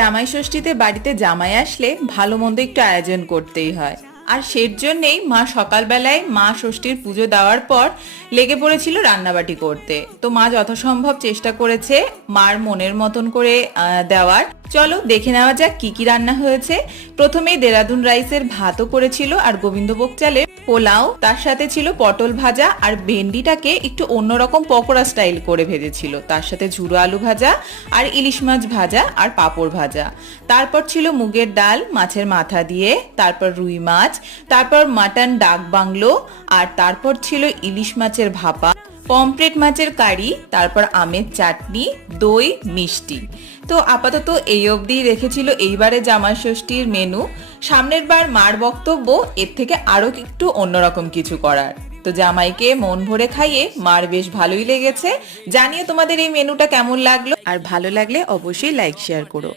জামাই ষষ্ঠীতে বাড়িতে জামাই আসলে ভালো মন্দ একটু আয়োজন করতেই হয়। আর সের জন্যেই মা সকালবেলায় মা ষষ্ঠীর পুজো দেওয়ার পর লেগে পড়েছিল রান্নাবাটি করতে। তো মা যথাসম্ভব চেষ্টা করেছে মার মনের মতন করে দেওয়ার। চলো দেখে নেওয়া যাক কি কি রান্না হয়েছে। প্রথমেই দেরাদুন রাইসের ভাতও করেছিল আর গোবিন্দভোগ চালের পোলাও, তার সাথে ছিল পটল ভাজা আর ভেন্ডিটাকে একটু অন্যরকম পকোড়া স্টাইল করে ভেজেছিল, তার সাথে ঝুড়ো আলু ভাজা আর ইলিশ মাছ ভাজা আর পাঁপড় ভাজা। তারপর ছিল মুগের ডাল মাছের মাথা দিয়ে, তারপর রুই মাছ, তারপর মাটন ডাক বাংলো, আর তারপর ছিল ইলিশ মাছের ভাপা, পমফ্রেট মাছের কারি, তারপর আমের চাটনি, দই, মিষ্টি। তো আপাতত এই অবধি রেখেছিল এইবারে জামাই ষষ্ঠীর মেনু। সামনের বার মার বক্তব্য এর থেকে আরো একটু অন্যরকম কিছু করার। তো জামাইকে মন ভরে খাইয়ে মার বেশ ভালোই লেগেছে। জানিও তোমাদের এই মেনুটা কেমন লাগলো, আর ভালো লাগলে অবশ্যই লাইক শেয়ার করো।